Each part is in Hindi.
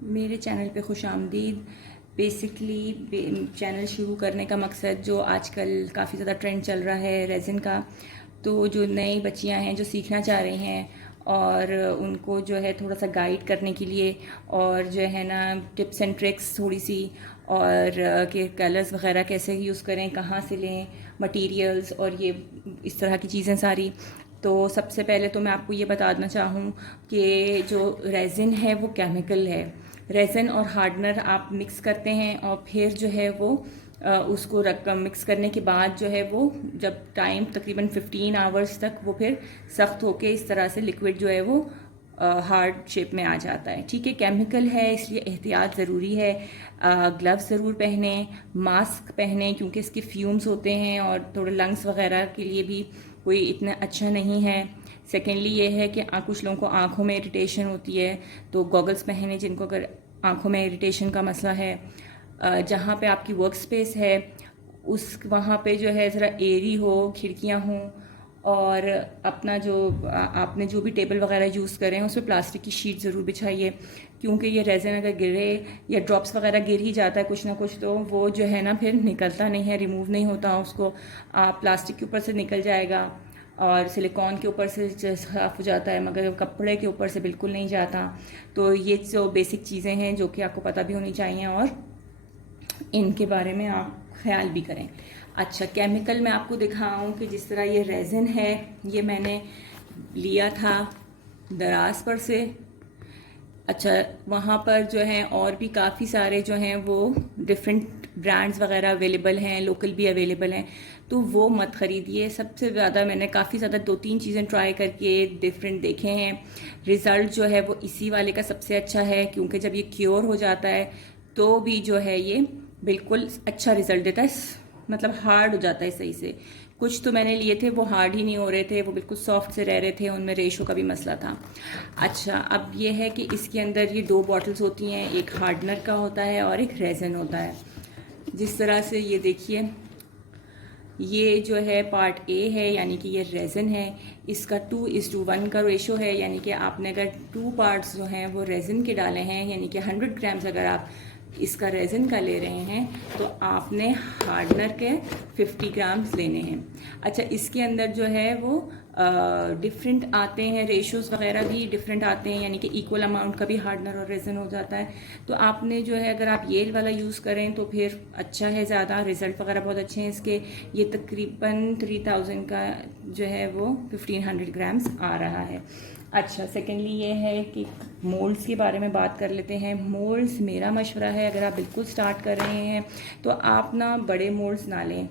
मेरे चैनल पे खुश आमदीद। बेसिकली चैनल शुरू करने का मकसद जो आजकल काफ़ी ज़्यादा ट्रेंड चल रहा है रेज़िन का, तो जो नई बच्चियां हैं जो सीखना चाह रही हैं और उनको जो है थोड़ा सा गाइड करने के लिए और जो है ना टिप्स एंड ट्रिक्स थोड़ी सी और के कलर्स वगैरह कैसे यूज़ करें, कहाँ से लें मटेरियल्स और ये इस तरह की चीज़ें सारी। तो सबसे पहले तो मैं आपको ये बताना चाहूँ कि जो रेज़िन है वो केमिकल है। रेज़िन और हार्डनर आप मिक्स करते हैं और फिर जो है वो उसको रख मिक्स करने के बाद जो है वो जब टाइम तकरीबन 15 आवर्स तक वो फिर सख्त होके इस तरह से लिक्विड जो है वो हार्ड शेप में आ जाता है। ठीक है, केमिकल है इसलिए एहतियात ज़रूरी है। ग्लव्स ज़रूर पहने, मास्क पहने क्योंकि इसके फ्यूम्स होते हैं और थोड़े लंग्स वगैरह के लिए भी कोई इतना अच्छा नहीं है। सेकेंडली ये है कि कुछ लोगों को आँखों में इरिटेशन होती है तो गॉगल्स पहने जिनको अगर आँखों में इरिटेशन का मसला है। जहाँ पे आपकी वर्क स्पेस है उस वहाँ पे जो है ज़रा एरी हो, खिड़कियाँ हों और अपना जो आपने जो भी टेबल वगैरह यूज़ करें उस पर प्लास्टिक की शीट ज़रूर बिछाइए क्योंकि ये रेज़िन अगर गिरे या ड्रॉप्स वगैरह गिर ही जाता है कुछ ना कुछ तो वो जो है ना फिर निकलता नहीं है, रिमूव नहीं होता उसको। आप प्लास्टिक के ऊपर से निकल जाएगा और सिलिकॉन के ऊपर से साफ़ हो जाता है मगर कपड़े के ऊपर से बिल्कुल नहीं जाता। तो ये जो बेसिक चीज़ें हैं जो कि आपको पता भी होनी चाहिए और इनके बारे में आप ख्याल भी करें। अच्छा, केमिकल मैं आपको दिखाऊं कि जिस तरह ये रेज़िन है ये मैंने लिया था दराज पर से। अच्छा, वहाँ पर जो है और भी काफ़ी सारे जो हैं वो डिफरेंट ब्रांड्स वगैरह अवेलेबल हैं, लोकल भी अवेलेबल हैं, तो वो मत ख़रीदिए। सबसे ज़्यादा मैंने काफ़ी ज़्यादा 2-3 चीज़ें ट्राई करके डिफरेंट देखे हैं। रिज़ल्ट जो है वो इसी वाले का सबसे अच्छा है क्योंकि जब ये क्योर हो जाता है तो भी जो है ये बिल्कुल अच्छा रिज़ल्ट देता है, मतलब हार्ड हो जाता है सही से। कुछ तो मैंने लिए थे वो हार्ड ही नहीं हो रहे थे, वो बिल्कुल सॉफ्ट से रह रहे थे, उनमें रेशो का भी मसला था। अच्छा, अब ये है कि इसके अंदर ये 2 बॉटल्स होती हैं, एक हार्डनर का होता है और एक रेज़न होता है। जिस तरह से ये देखिए, ये जो है पार्ट ए है यानी कि ये रेज़न है, इसका 2:1 का रेशो है यानी कि आपने अगर 2 पार्ट्स जो हैं वो रेज़न के डाले हैं यानी कि 100 ग्राम्स अगर आप इसका रेज़न का ले रहे हैं तो आपने हार्डनर के 50 ग्राम्स लेने हैं। अच्छा, इसके अंदर जो है वो डिफरेंट आते हैं, रेशोज़ वगैरह भी डिफरेंट आते हैं यानी कि इक्वल अमाउंट का भी हार्डनर और रेज़न हो जाता है। तो आपने जो है अगर आप ये वाला यूज़ करें तो फिर अच्छा है, ज़्यादा रिज़ल्ट वगैरह बहुत अच्छे हैं इसके। ये तकरीबन 3000 का जो है वो 1500 ग्राम्स आ रहा है। अच्छा, सेकेंडली ये है कि मोल्ड्स के बारे में बात कर लेते हैं। मोल्ड्स मेरा मशवरा है अगर आप बिल्कुल स्टार्ट कर रहे हैं तो आप ना बड़े मोल्ड्स ना लें।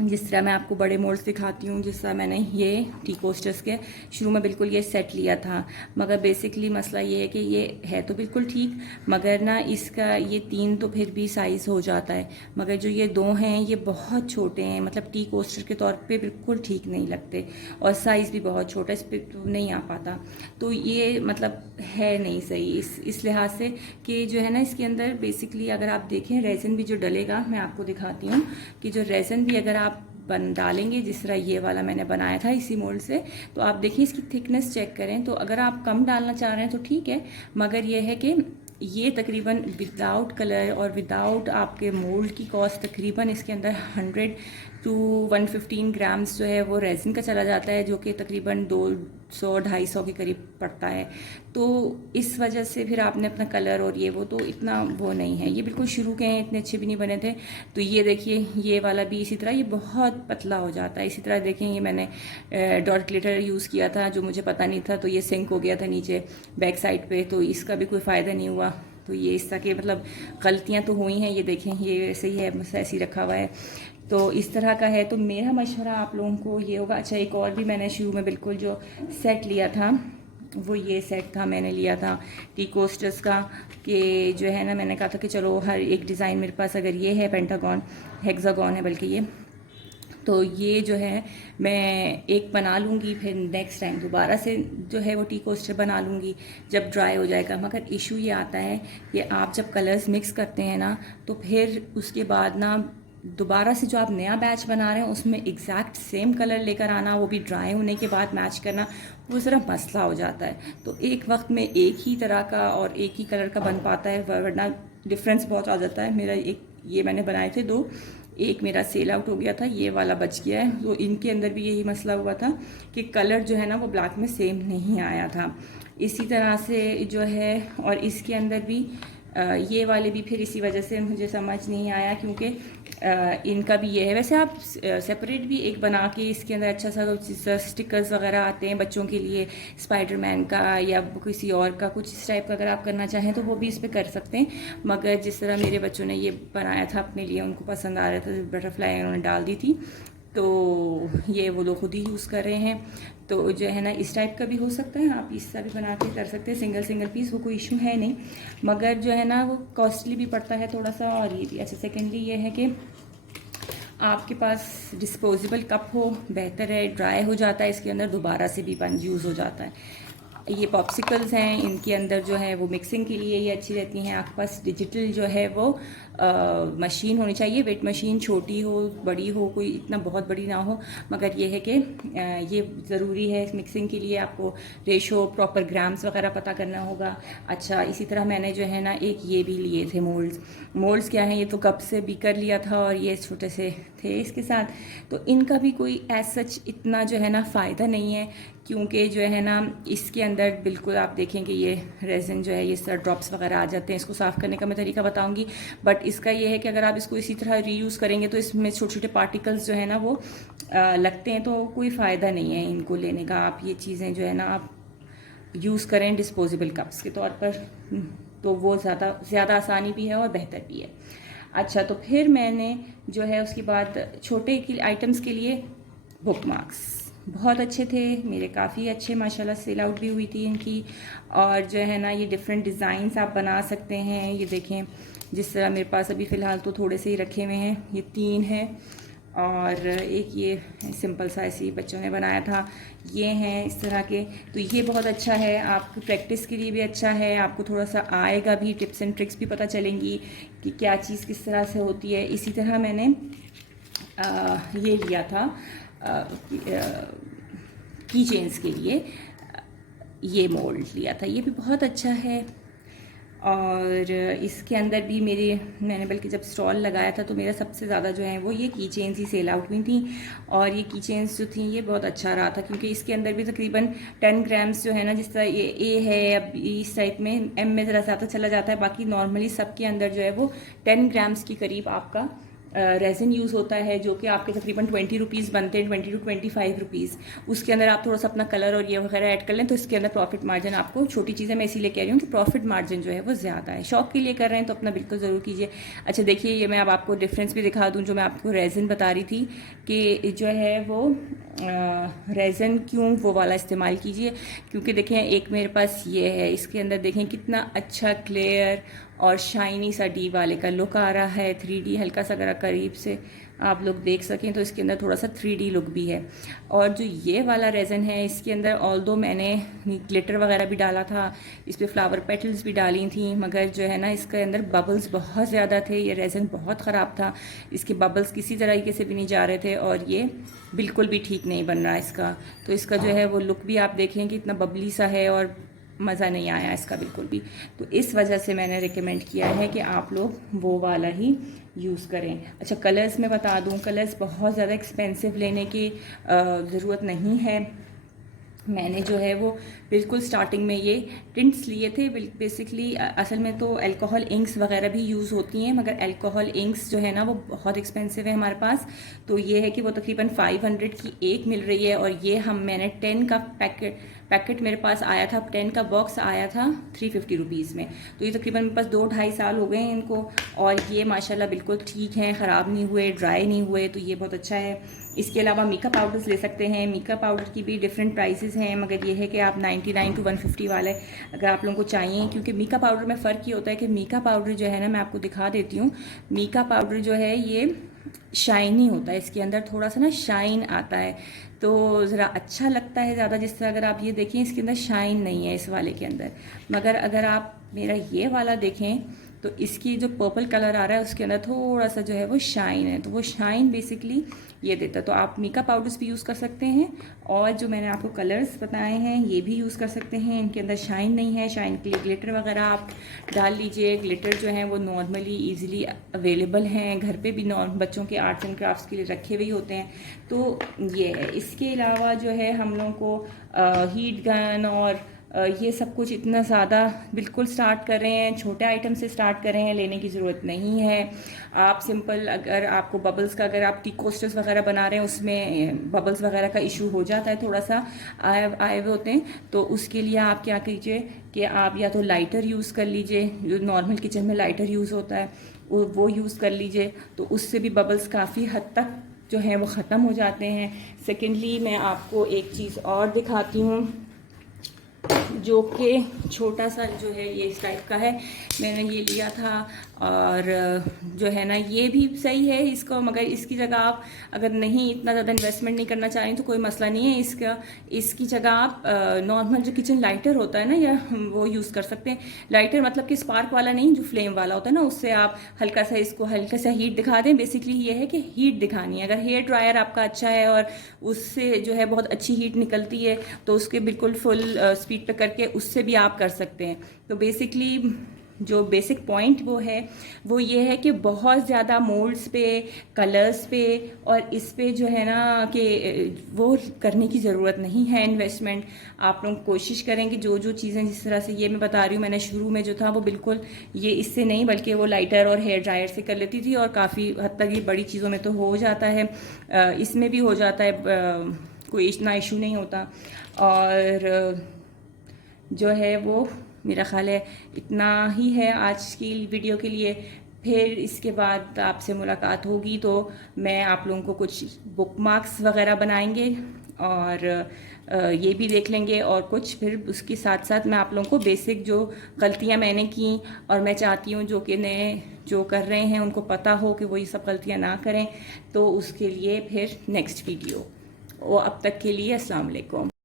जिस तरह मैं आपको बड़े मोल्ड्स दिखाती हूँ, जिस तरह मैंने ये टी कोस्टर्स के शुरू में बिल्कुल ये सेट लिया था, मगर बेसिकली मसला ये है कि ये है तो बिल्कुल ठीक मगर ना इसका ये 3 तो फिर भी साइज़ हो जाता है मगर जो ये 2 हैं ये बहुत छोटे हैं, मतलब टी कोस्टर के तौर पे बिल्कुल ठीक नहीं लगते और साइज़ भी बहुत छोटा, इस पर तो नहीं आ पाता। तो ये मतलब है नहीं सही इस लिहाज से कि जो है ना इसके अंदर बेसिकली अगर आप देखें रेज़न भी जो डलेगा, मैं आपको दिखाती हूँ कि जो रेज़न भी अगर आप बन डालेंगे जिस तरह ये वाला मैंने बनाया था इसी मोल्ड से, तो आप देखिए इसकी थिकनेस चेक करें। तो अगर आप कम डालना चाह रहे हैं तो ठीक है मगर ये है कि ये तकरीबन विदाउट कलर और विदाउट आपके मोल्ड की कॉस्ट तकरीबन इसके अंदर 100 टू 115 ग्राम्स जो है वो रेज़िन का चला जाता है जो कि तकरीबन 200-250 के करीब पड़ता है। तो इस वजह से फिर आपने अपना कलर और ये वो तो इतना वो नहीं है, ये बिल्कुल शुरू के हैं, इतने अच्छे भी नहीं बने थे। तो ये देखिए ये वाला भी इसी तरह ये बहुत पतला हो जाता है। इसी तरह देखें ये मैंने डॉट ग्लिटर यूज़ किया था जो मुझे पता नहीं था, तो ये सिंक हो गया था नीचे बैक साइड पे, तो इसका भी कोई फ़ायदा नहीं हुआ। तो ये इस तरह के मतलब गलतियाँ तो हुई हैं। ये देखें ये ऐसे ही है, बस ऐसे ही रखा हुआ है, तो इस तरह का है। तो मेरा मशवरा आप लोगों को ये होगा। अच्छा, एक और भी मैंने शुरू में बिल्कुल जो सेट लिया था वो ये सेट था, मैंने लिया था टी कोस्टर्स का कि जो है ना मैंने कहा था कि चलो हर एक डिज़ाइन मेरे पास अगर ये है पेंटागन हेक्सागन है बल्कि ये, तो ये जो है मैं एक बना लूँगी फिर नेक्स्ट टाइम दोबारा से जो है वो टी कोस्टर बना लूँगी जब ड्राई हो जाएगा। मगर इशू ये आता है कि आप जब कलर्स मिक्स करते हैं ना तो फिर उसके बाद ना दोबारा से जो आप नया बैच बना रहे हैं उसमें एग्जैक्ट सेम कलर लेकर आना, वो भी ड्राई होने के बाद मैच करना वो ज़रा मसला हो जाता है। तो एक वक्त में एक ही तरह का और एक ही कलर का बन पाता है, वरना डिफरेंस बहुत आ जाता है। मेरा एक ये मैंने बनाए थे 2, एक मेरा सेल आउट हो गया था, ये वाला बच गया है। तो इनके अंदर भी यही मसला हुआ था कि कलर जो है ना वो ब्लैक में सेम नहीं आया था। इसी तरह से जो है, और इसके अंदर भी ये वाले भी फिर इसी वजह से मुझे समझ नहीं आया, क्योंकि इनका भी ये है। वैसे आप सेपरेट भी एक बना के इसके अंदर अच्छा सा स्टिकर्स वगैरह आते हैं बच्चों के लिए, स्पाइडरमैन का या किसी और का कुछ इस टाइप का अगर आप करना चाहें तो वो भी इस पर कर सकते हैं। मगर जिस तरह मेरे बच्चों ने ये बनाया था अपने लिए, उनको पसंद आ रहा था, बटरफ्लाई उन्होंने डाल दी थी, तो ये वो लोग खुद ही यूज़ कर रहे हैं। तो जो है ना इस टाइप का भी हो सकता है, आप इसका भी बना के कर सकते हैं, सिंगल सिंगल पीस, वो कोई इशू है नहीं। मगर जो है ना वो कॉस्टली भी पड़ता है थोड़ा सा, और ये भी। अच्छा, सेकेंडली ये है कि आपके पास डिस्पोजेबल कप हो, बेहतर है। ड्राई हो जाता है, इसके अंदर दोबारा से भी पानी यूज़ हो जाता है। ये पॉप्सिकल्स हैं, इनके अंदर जो है वो मिक्सिंग के लिए ये अच्छी रहती हैं। आपके पास डिजिटल जो है वो मशीन होनी चाहिए, वेट मशीन, छोटी हो बड़ी हो, कोई इतना बहुत बड़ी ना हो, मगर ये है कि ये ज़रूरी है मिक्सिंग के लिए। आपको रेशो, प्रॉपर ग्राम्स वगैरह पता करना होगा। अच्छा, इसी तरह मैंने जो है ना एक ये भी लिए थे मोल्ड्स क्या हैं, ये तो कप से बीकर लिया था और ये छोटे से थे इसके साथ। तो इनका भी कोई एज सच इतना जो है ना फ़ायदा नहीं है, क्योंकि जो है ना इसके अंदर बिल्कुल आप देखें कि ये रेजिन जो है ये सर ड्रॉप्स वगैरह आ जाते हैं। इसको साफ़ करने का मैं तरीका बताऊंगी, बट इसका ये है कि अगर आप इसको इसी तरह रीयूज़ करेंगे तो इसमें छोटे छोटे पार्टिकल्स जो है ना वो लगते हैं, तो कोई फ़ायदा नहीं है इनको लेने का। आप ये चीज़ें जो है ना आप यूज़ करें डिस्पोजेबल कप्स के तौर पर, तो वो ज़्यादा आसानी भी है और बेहतर भी है। अच्छा, तो फिर मैंने जो है उसके बाद छोटे आइटम्स के लिए बुक मार्क्स बहुत अच्छे थे मेरे, काफ़ी अच्छे माशाल्लाह, सेल आउट भी हुई थी इनकी। और जो है ना ये डिफरेंट डिज़ाइंस आप बना सकते हैं। ये देखें, जिस तरह मेरे पास अभी फ़िलहाल तो थोड़े से ही रखे हुए हैं, ये 3 हैं और एक ये सिंपल सा ऐसे बच्चों ने बनाया था, ये हैं इस तरह के। तो ये बहुत अच्छा है, आपकी प्रैक्टिस के लिए भी अच्छा है, आपको थोड़ा सा आएगा भी, टिप्स एंड ट्रिक्स भी पता चलेंगी कि क्या चीज़ किस तरह से होती है। इसी तरह मैंने ये लिया था की चेन्स के लिए, ये मोल्ड लिया था, ये भी बहुत अच्छा है। और इसके अंदर भी मैंने बल्कि जब स्टॉल लगाया था तो मेरा सबसे ज़्यादा जो है वो ये की चेन्स ही सेल आउट हुई थी। और ये की चेन्स जो थी ये बहुत अच्छा रहा था, क्योंकि इसके अंदर भी तकरीबन 10 ग्राम्स जो है ना, जिस तरह ये ए है, अब इस टाइप में एम में ज़रा ज़्यादा चला जाता है, बाकी नॉर्मली सबके अंदर जो है वो 10 ग्राम्स के करीब आपका रेजिन यूज़ होता है, जो कि आपके तकरीबन 20 रुपीज़ बनते हैं, 20 to 25 रुपीज़। उसके अंदर आप थोड़ा सा अपना कलर और ये वगैरह ऐड कर लें तो इसके अंदर प्रॉफिट मार्जिन आपको, छोटी चीज़ें मैं इसीलिए कह रही हूँ कि प्रॉफिट मार्जिन जो है वो ज़्यादा है। शौक के लिए कर रहे हैं तो अपना बिल्कुल ज़रूर कीजिए। अच्छा देखिए, ये मैं अब आपको डिफरेंस भी दिखा दूँ, जो मैं आपको रेजिन बता रही थी कि जो है वो रेजिन क्यों वो वाला इस्तेमाल कीजिए, क्योंकि देखें एक मेरे पास ये है, इसके अंदर देखें कितना अच्छा क्लियर और शाइनी सा डी वाले का लुक आ रहा है, 3D हल्का सा, अगर करीब से आप लोग देख सकें तो इसके अंदर थोड़ा सा 3D लुक भी है। और जो ये वाला रेज़न है इसके अंदर ऑल्दो मैंने ग्लिटर वगैरह भी डाला था, इस पर फ्लावर पेटल्स भी डाली थी, मगर जो है ना इसके अंदर बबल्स बहुत ज़्यादा थे, ये रेज़न बहुत ख़राब था, इसके बबल्स किसी तरीके से भी नहीं जा रहे थे और ये बिल्कुल भी ठीक नहीं बन रहा इसका। तो इसका जो है वो लुक भी आप देखें कि इतना बबली सा है और मज़ा नहीं आया इसका बिल्कुल भी। तो इस वजह से मैंने रिकमेंड किया है कि आप लोग वो वाला ही यूज़ करें। अच्छा, कलर्स मैं बता दूं, कलर्स बहुत ज़्यादा एक्सपेंसिव लेने की ज़रूरत नहीं है। मैंने जो है वो बिल्कुल स्टार्टिंग में ये टिंट्स लिए थे। बेसिकली असल में तो अल्कोहल इंक्स वगैरह भी यूज़ होती हैं, मगर अल्कोहल इंक्स जो है ना वो बहुत एक्सपेंसिव है हमारे पास। तो ये है कि वो तकरीबन 500 की एक मिल रही है, और ये मैंने 10 का पैकेट मेरे पास आया था, 10 का बॉक्स आया था 350 रुपीज़ में। तो ये तकरीबन मेरे पास 2-2.5 साल हो गए हैं इनको, और ये माशाल्लाह बिल्कुल ठीक हैं, ख़राब नहीं हुए, ड्राई नहीं हुए, तो ये बहुत अच्छा है। इसके अलावा मेकअप पाउडर्स ले सकते हैं। मेकअप पाउडर की भी डिफरेंट प्राइसेस हैं, मगर ये है कि आप 99 to 150 वाले अगर आप लोगों को चाहिए, क्योंकि मेकअप पाउडर में फ़र्क ये होता है कि मेकअप पाउडर जो है ना, मैं आपको दिखा देती हूँ, मेकअप पाउडर जो है ये शाइनी होता है, इसके अंदर थोड़ा सा ना शाइन आता है, तो ज़रा अच्छा लगता है ज़्यादा। जिस तरह अगर आप ये देखें इसके अंदर शाइन नहीं है इस वाले के अंदर, मगर अगर आप मेरा ये वाला देखें तो इसकी जो पर्पल कलर आ रहा है उसके अंदर थोड़ा सा जो है वो शाइन है, तो वो शाइन बेसिकली ये देता है। तो आप मेकअप पाउडर्स भी यूज़ कर सकते हैं और जो मैंने आपको कलर्स बताए हैं ये भी यूज़ कर सकते हैं। इनके अंदर शाइन नहीं है, शाइन के लिए ग्लिटर वगैरह आप डाल लीजिए। ग्लिटर जो है वो नॉर्मली ईजिली अवेलेबल हैं, घर पे भी बच्चों के आर्ट्स एंड क्राफ्ट्स के लिए रखे हुए होते हैं। तो ये है। इसके अलावा जो है हम लोगों को हीट गन और ये सब कुछ इतना ज़्यादा बिल्कुल स्टार्ट कर रहे हैं, छोटे आइटम से स्टार्ट कर रहे हैं, लेने की ज़रूरत नहीं है। आप सिंपल, अगर आपको बबल्स का, अगर आप टी कोस्टर्स वगैरह बना रहे हैं उसमें बबल्स वगैरह का इशू हो जाता है, थोड़ा सा आए हुए होते हैं, तो उसके लिए आप क्या कीजिए कि आप या तो लाइटर यूज़ कर लीजिए, जो नॉर्मल किचन में लाइटर यूज़ होता है वो यूज़ कर लीजिए, तो उससे भी बबल्स काफ़ी हद तक जो है वो ख़त्म हो जाते हैं। सेकेंडली मैं आपको एक चीज़ और दिखाती हूँ जो कि छोटा सा जो है ये इस टाइप का है, मैंने ये लिया था और जो है ना ये भी सही है इसको, मगर इसकी जगह आप अगर नहीं इतना ज़्यादा इन्वेस्टमेंट नहीं करना चाहें तो कोई मसला नहीं है। इसकी जगह आप नॉर्मल जो किचन लाइटर होता है ना, या वो यूज़ कर सकते हैं। लाइटर मतलब कि स्पार्क वाला नहीं, जो फ्लेम वाला होता है ना, उससे आप हल्का सा इसको हल्का सा हीट दिखा दें। बेसिकली ये है कि हीट दिखानी है। अगर हेयर ड्रायर आपका अच्छा है और उससे जो है बहुत अच्छी हीट निकलती है तो उसके बिल्कुल फुल स्पीड पे करके उससे भी आप कर सकते हैं। तो बेसिकली जो बेसिक पॉइंट वो ये है कि बहुत ज़्यादा मोल्ड्स पे, कलर्स पे और इस पे जो है ना कि वो करने की ज़रूरत नहीं है इन्वेस्टमेंट। आप लोग कोशिश करें कि जो जो चीज़ें, जिस तरह से ये मैं बता रही हूँ, मैंने शुरू में जो था वो बिल्कुल ये इससे नहीं बल्कि वो लाइटर और हेयर ड्रायर से कर लेती थी और काफ़ी हद तक ये बड़ी चीज़ों में तो हो जाता है, इसमें भी हो जाता है, कोई इतना इशू नहीं होता। और जो है वो मेरा ख्याल है इतना ही है आज की वीडियो के लिए। फिर इसके बाद आपसे मुलाकात होगी तो मैं आप लोगों को कुछ बुकमार्क्स वगैरह बनाएंगे और ये भी देख लेंगे, और कुछ फिर उसके साथ साथ मैं आप लोगों को बेसिक जो गलतियां मैंने की और मैं चाहती हूँ जो कि नए जो कर रहे हैं उनको पता हो कि वो ये सब गलतियाँ ना करें, तो उसके लिए फिर नेक्स्ट वीडियो। और अब तक के लिए अस्सलाम वालेकुम।